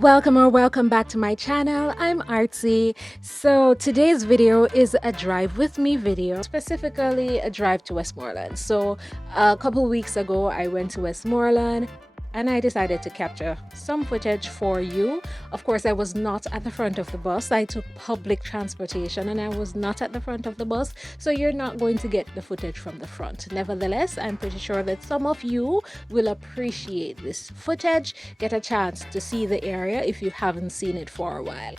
Welcome back to my channel. I'm Artsy. So today's video is a drive with me video, specifically a drive to Westmoreland. So a couple weeks ago I went to Westmoreland and I decided to capture some footage for you. Of course, I was not at the front of the bus. I took public transportation and I was not at the front of the bus, so you're not going to get the footage from the front. Nevertheless, I'm pretty sure that some of you will appreciate this footage, get a chance to see the area if you haven't seen it for a while.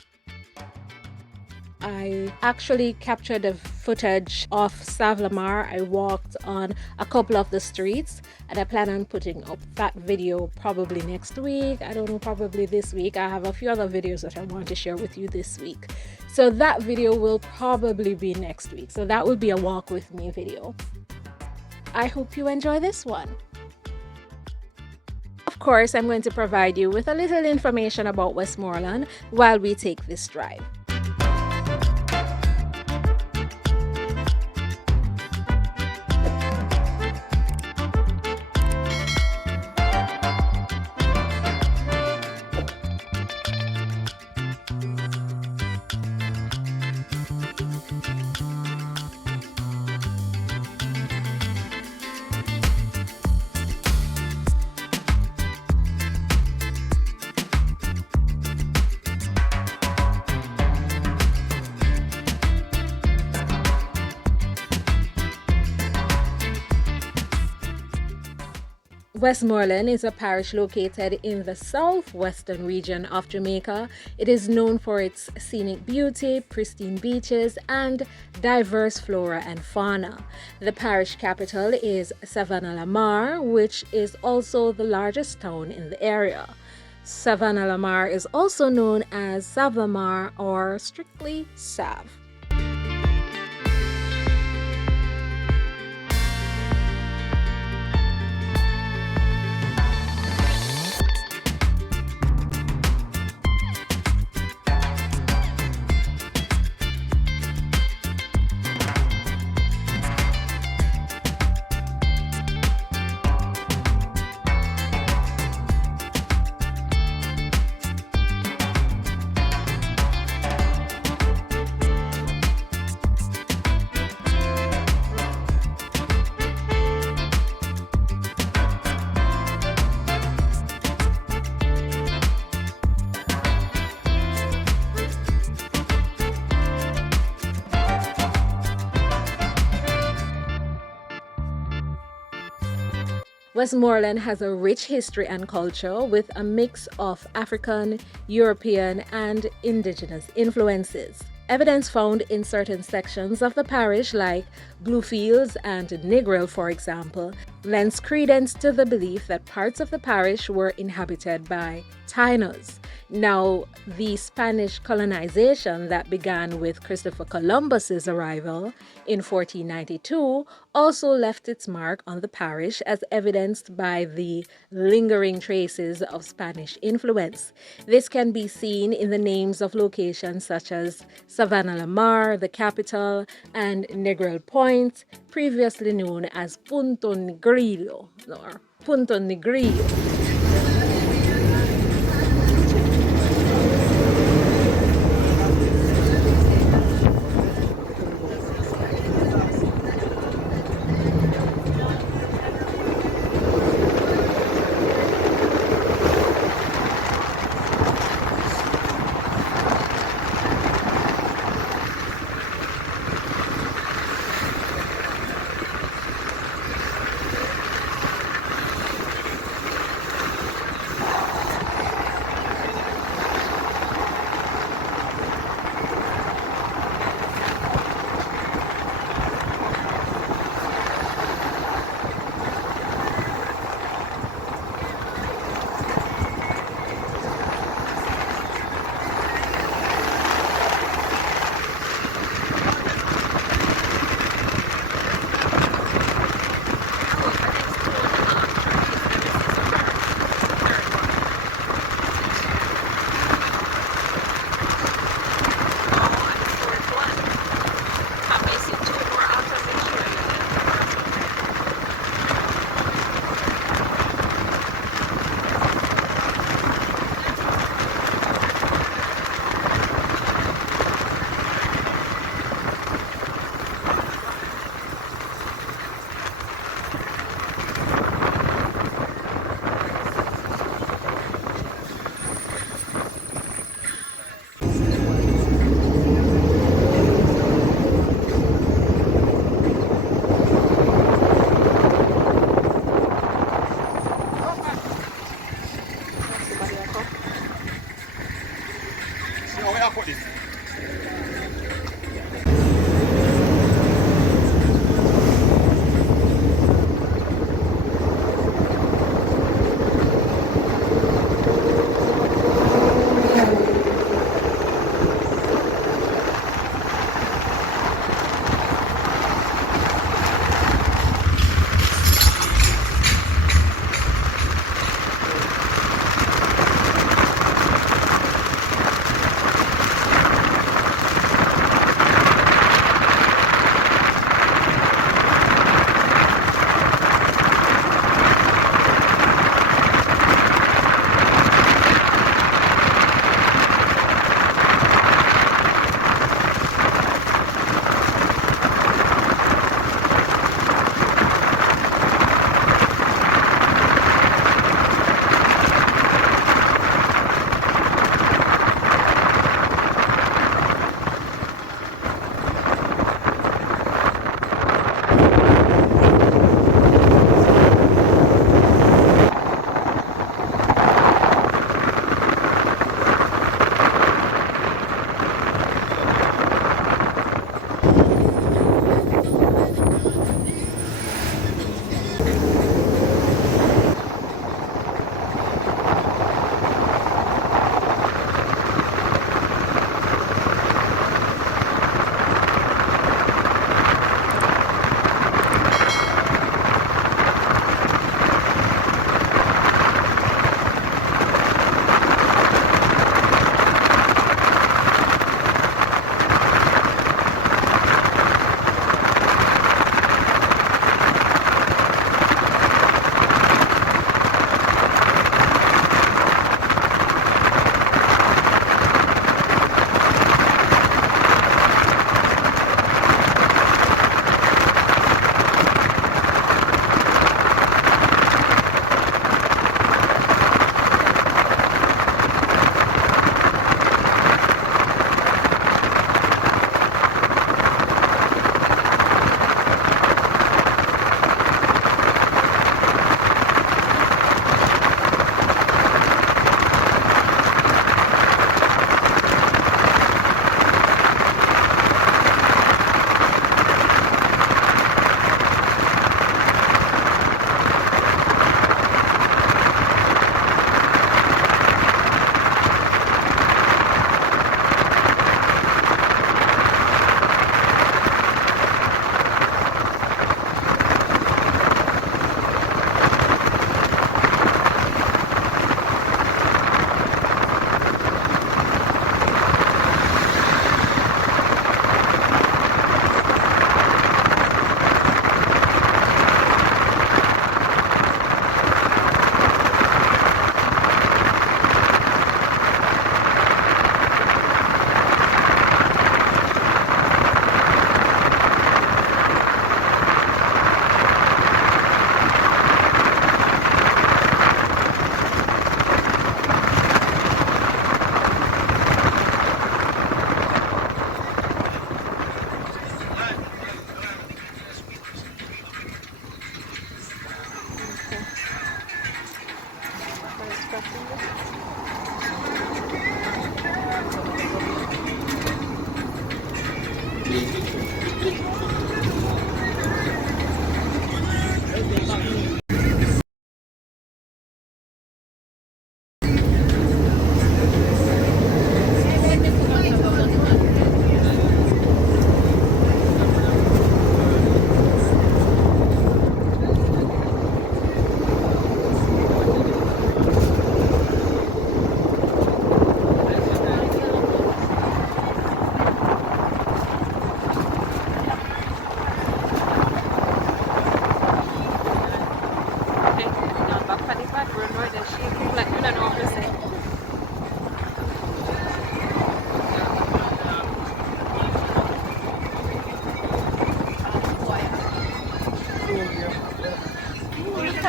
I actually captured the footage of Savlamar. I walked on a couple of the streets and I plan on putting up that video probably next week. I don't know, probably this week. I have a few other videos that I want to share with you this week. So that video will probably be next week. So that will be a walk with me video. I hope you enjoy this one. Of course, I'm going to provide you with a little information about Westmoreland while we take this drive. Westmoreland is a parish located in the southwestern region of Jamaica. It is known for its scenic beauty, pristine beaches, and diverse flora and fauna. The parish capital is Savannah-la-Mar, which is also the largest town in the area. Savannah-la-Mar is also known as Savlamar or strictly Sav. Westmoreland has a rich history and culture with a mix of African, European, and indigenous influences. Evidence found in certain sections of the parish, like Bluefields and Negril, for example, lends credence to the belief that parts of the parish were inhabited by Tainos. Now, the Spanish colonization that began with Christopher Columbus's arrival in 1492 also left its mark on the parish, as evidenced by the lingering traces of Spanish influence. This can be seen in the names of locations such as Savannah-la-Mar, the capital, and Negril Point, previously known as Punto Negrillo or Punto Negrillo.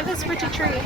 at this pretty tree.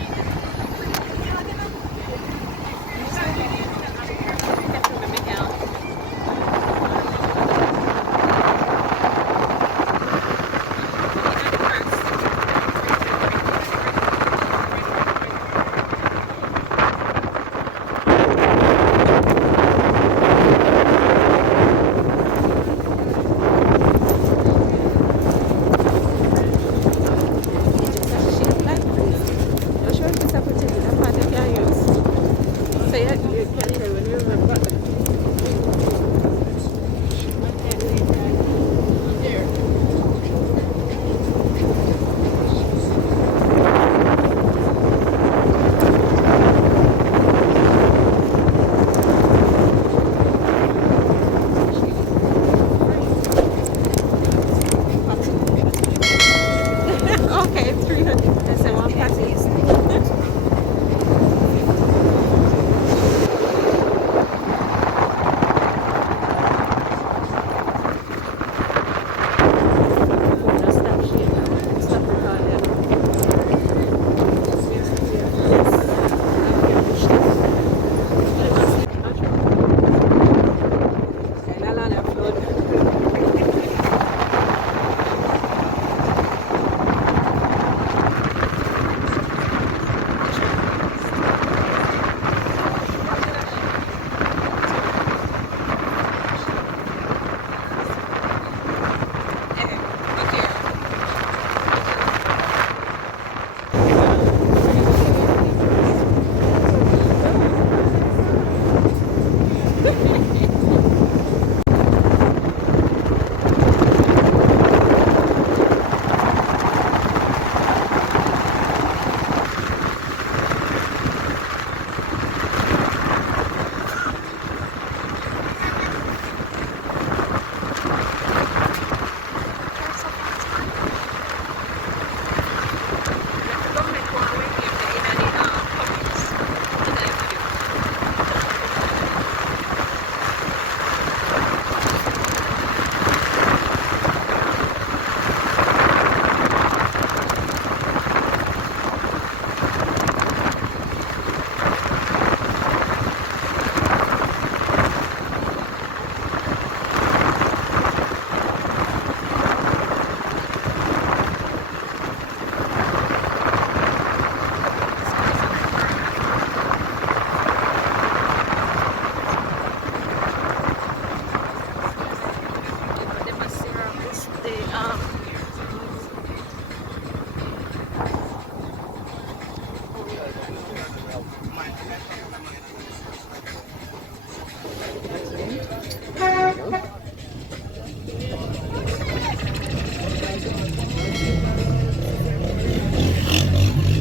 Okay, 300. That's a one patties. Just stop sharing. Stop recording.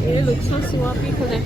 It looks so swampy today.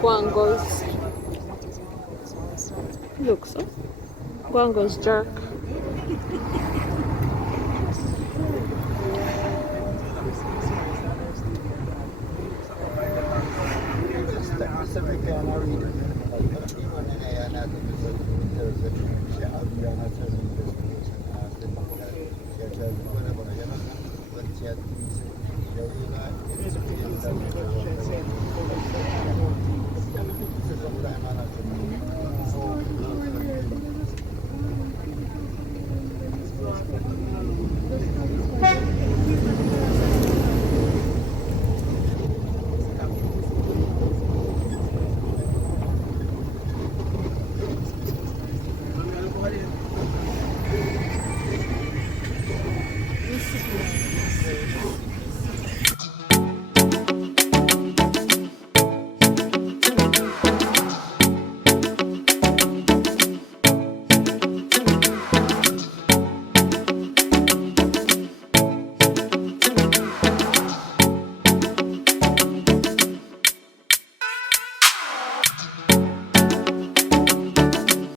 Guango's. Looks so. Guango's jerk.